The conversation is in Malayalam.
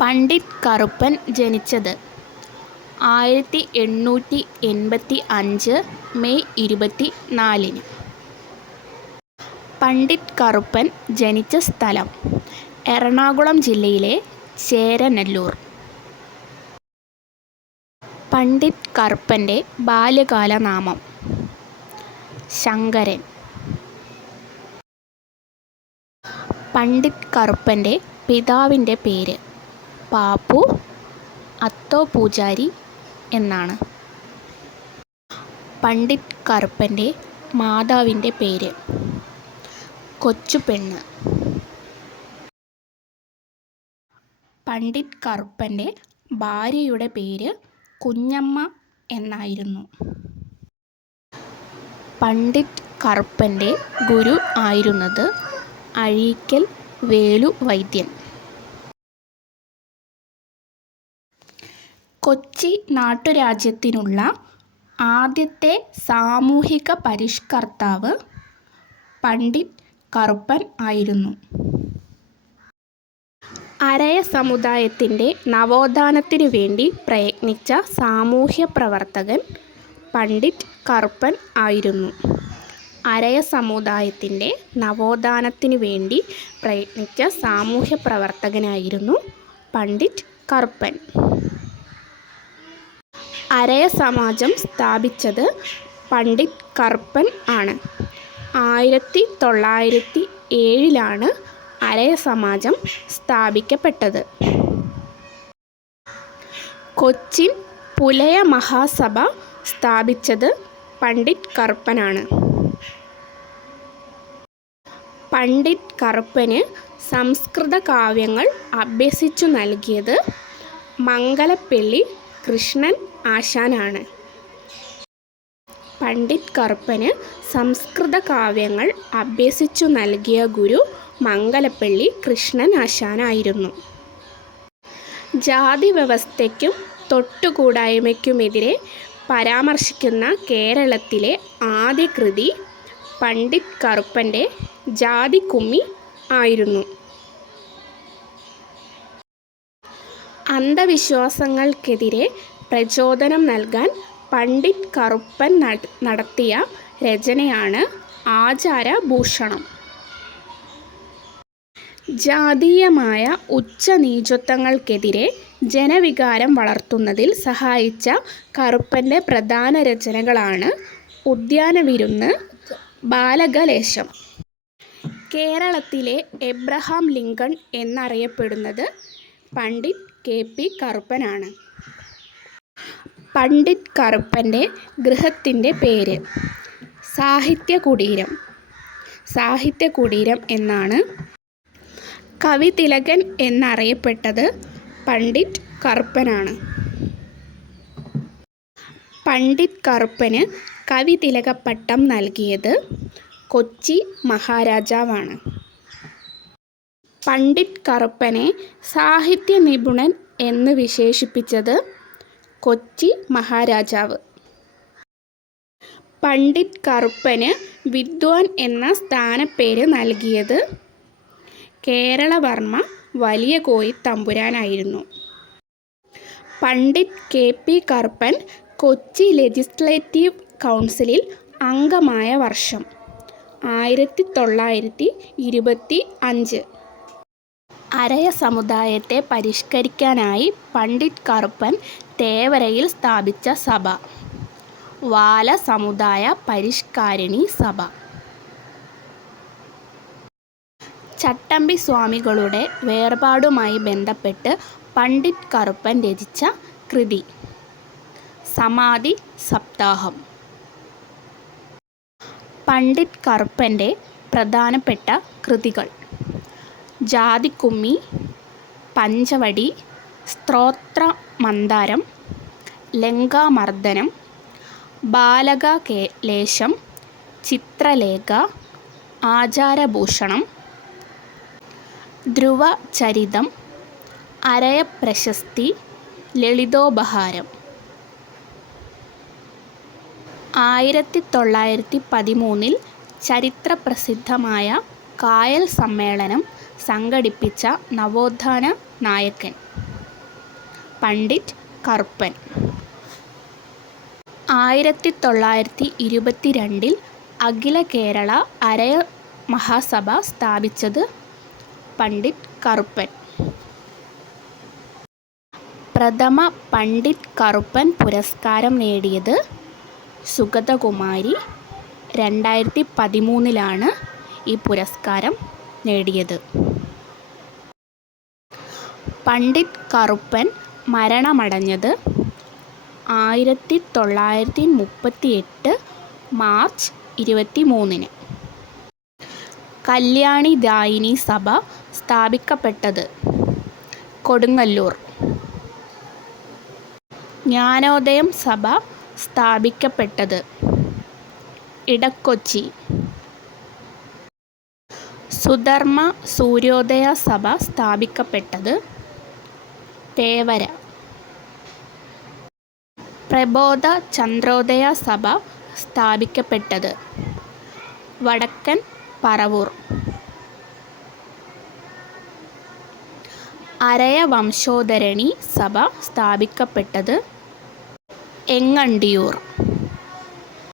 പണ്ഡിറ്റ് കറുപ്പൻ ജനിച്ചത് ആയിരത്തി എണ്ണൂറ്റി എൺപത്തി അഞ്ച് മെയ് ഇരുപത്തി നാലിന്. പണ്ഡിറ്റ് കറുപ്പൻ ജനിച്ച സ്ഥലം എറണാകുളം ജില്ലയിലെ ചേരനെല്ലൂർ. പണ്ഡിറ്റ് കറുപ്പന്റെ ബാല്യകാല നാമം ശങ്കരൻ. പണ്ഡിറ്റ് കറുപ്പന്റെ പിതാവിന്റെ പേര് പാപ്പു അത്തോ പൂജാരി എന്നാണ്. പണ്ഡിറ്റ് കറുപ്പന്റെ മാതാവിന്റെ പേര്. കൊച്ചു പെണ്ണ്. പണ്ഡിറ്റ് കറുപ്പന്റെ ഭാര്യയുടെ പേര് കുഞ്ഞമ്മ എന്നായിരുന്നു. പണ്ഡിറ്റ് കറുപ്പന്റെ ഗുരു ആയിരുന്നത് അഴീക്കൽ വേലു വൈദ്യൻ. കൊച്ചി നാട്ടുരാജ്യത്തിനുള്ള ആദ്യത്തെ സാമൂഹിക പരിഷ്കർത്താവ് പണ്ഡിറ്റ് കറുപ്പൻ ആയിരുന്നു. അരയ സമുദായത്തിന്റെ നവോത്ഥാനത്തിനു വേണ്ടി പ്രയത്നിച്ച സാമൂഹ്യ പ്രവർത്തകൻ പണ്ഡിറ്റ് കറുപ്പൻ ആയിരുന്നു. അരയ സമുദായത്തിന്റെ നവോത്ഥാനത്തിനു വേണ്ടി പ്രയത്നിച്ച സാമൂഹ്യ പ്രവർത്തകനായിരുന്നു പണ്ഡിറ്റ് കറുപ്പൻ. അരയ സമാജം സ്ഥാപിച്ചത് പണ്ഡിറ്റ് കറുപ്പൻ ആണ്. ആയിരത്തി തൊള്ളായിരത്തി ഏഴിലാണ് അരയ സമാജം സ്ഥാപിക്കപ്പെട്ടത്. കൊച്ചിൻ പുലയ മഹാസഭ സ്ഥാപിച്ചത് പണ്ഡിറ്റ് കറുപ്പനാണ് പണ്ഡിറ്റ് കറുപ്പന് സംസ്കൃത കാവ്യങ്ങൾ അഭ്യസിച്ചു നൽകിയത് മംഗലപ്പള്ളി കൃഷ്ണൻ ആശാനാണ്. പണ്ഡിറ്റ് കറുപ്പന് സംസ്കൃത കാവ്യങ്ങൾ അഭ്യസിച്ചു നൽകിയ ഗുരു മംഗലപ്പള്ളി കൃഷ്ണൻ ആശാനായിരുന്നു. ജാതി വ്യവസ്ഥയ്ക്കും തൊട്ടുകൂടായ്മയ്ക്കുമെതിരെ പരാമർശിക്കുന്ന കേരളത്തിലെ ആദ്യ കൃതി പണ്ഡിറ്റ് കറുപ്പന്റെ ജാതിക്കുമ്മി ആയിരുന്നു. അന്ധവിശ്വാസങ്ങൾക്കെതിരെ പ്രചോദനം നൽകാൻ പണ്ഡിറ്റ് കറുപ്പൻ നടത്തിയ രചനയാണ് ആചാരഭൂഷണം. ജാതീയമായ ഉച്ചനീചത്വങ്ങൾക്കെതിരെ ജനവികാരം വളർത്തുന്നതിൽ സഹായിച്ച കറുപ്പന്റെ പ്രധാന രചനകളാണ് ഉദ്യാനവിരുന്ന് ബാലകലേശം. കേരളത്തിലെ എബ്രഹാം ലിങ്കൺ എന്നറിയപ്പെടുന്നത് പണ്ഡിറ്റ് കെ പി കറുപ്പനാണ്. പണ്ഡിറ്റ് കറുപ്പന്റെ ഗൃഹത്തിന്റെ പേര്. സാഹിത്യ കുടീരം സാഹിത്യ കുടീരം എന്നാണ് കവിതിലകൻ എന്നറിയപ്പെട്ടത് പണ്ഡിറ്റ് കറുപ്പനാണ്. പണ്ഡിറ്റ് കറുപ്പന് കവിതിലകപ്പട്ടം നൽകിയത് കൊച്ചി മഹാരാജാവാണ്. പണ്ഡിറ്റ് കറുപ്പനെ സാഹിത്യ നിപുണൻ എന്ന് വിശേഷിപ്പിച്ചത് കൊച്ചി മഹാരാജാവ്. പണ്ഡിറ്റ് കറുപ്പന് വിദ്വാൻ എന്ന സ്ഥാനപ്പേര് നൽകിയത് കേരളവർമ്മ വലിയ കോയി തമ്പുരാനായിരുന്നു. Pandit K P Karuppan Kochi legislative കൗൺസിലിൽ അംഗമായ വർഷം ആയിരത്തി തൊള്ളായിരത്തി ഇരുപത്തി അഞ്ച്. അരയ സമുദായത്തെ പരിഷ്കരിക്കാനായി പണ്ഡിറ്റ് കറുപ്പൻ തേവരയിൽ സ്ഥാപിച്ച സഭ. വാല സമുദായ പരിഷ്കാരിണി സഭ. ചട്ടമ്പി സ്വാമികളുടെ വേർപാടുമായി ബന്ധപ്പെട്ട് പണ്ഡിറ്റ് കറുപ്പൻ രചിച്ച കൃതി. സമാധി സപ്താഹം. പണ്ഡിറ്റ് കറുപ്പന്റെ പ്രധാനപ്പെട്ട കൃതികൾ. ജാതിക്കുമ്മി പഞ്ചവടി സ്തോത്രമന്ദാരം ലങ്കാമർദ്ദനം ബാലകലേശം ചിത്രലേഖ ആചാരഭൂഷണം ധ്രുവചരിതം അരയപ്രശസ്തി ലളിതോപഹാരം. ആയിരത്തി തൊള്ളായിരത്തി പതിമൂന്നിൽ ചരിത്രപ്രസിദ്ധമായ കായൽ സമ്മേളനം സംഘടിപ്പിച്ച നവോത്ഥാന നായകൻ. പണ്ഡിറ്റ് കറുപ്പൻ. ആയിരത്തി തൊള്ളായിരത്തി ഇരുപത്തി രണ്ടിൽ അഖില കേരള അരയ മഹാസഭ സ്ഥാപിച്ചത് പണ്ഡിറ്റ് കറുപ്പൻ. പ്രഥമ പണ്ഡിറ്റ് കറുപ്പൻ പുരസ്കാരം നേടിയത് സുഗതകുമാരി. രണ്ടായിരത്തി പതിമൂന്നിലാണ് ഈ പുരസ്കാരം നേടിയത്. പണ്ഡിറ്റ് കറുപ്പൻ മരണമടഞ്ഞത് ആയിരത്തി തൊള്ളായിരത്തി മുപ്പത്തി എട്ട് മാർച്ച് ഇരുപത്തി മൂന്നിന് കല്യാണി ദായിനി സഭ സ്ഥാപിക്കപ്പെട്ടത് കൊടുങ്ങല്ലൂർ. ജ്ഞാനോദയം സഭ സ്ഥാപിക്കപ്പെട്ടത് ഇടക്കൊച്ചി. സുധർമ്മ സൂര്യോദയ സഭ സ്ഥാപിക്കപ്പെട്ടത് തേവര. പ്രബോധ ചന്ദ്രോദയ സഭ സ്ഥാപിക്കപ്പെട്ടത് വടക്കൻ പറവൂർ. അരയ വംശോധരണി സഭ സ്ഥാപിക്കപ്പെട്ടത് എങ്ങണ്ടിയൂർ.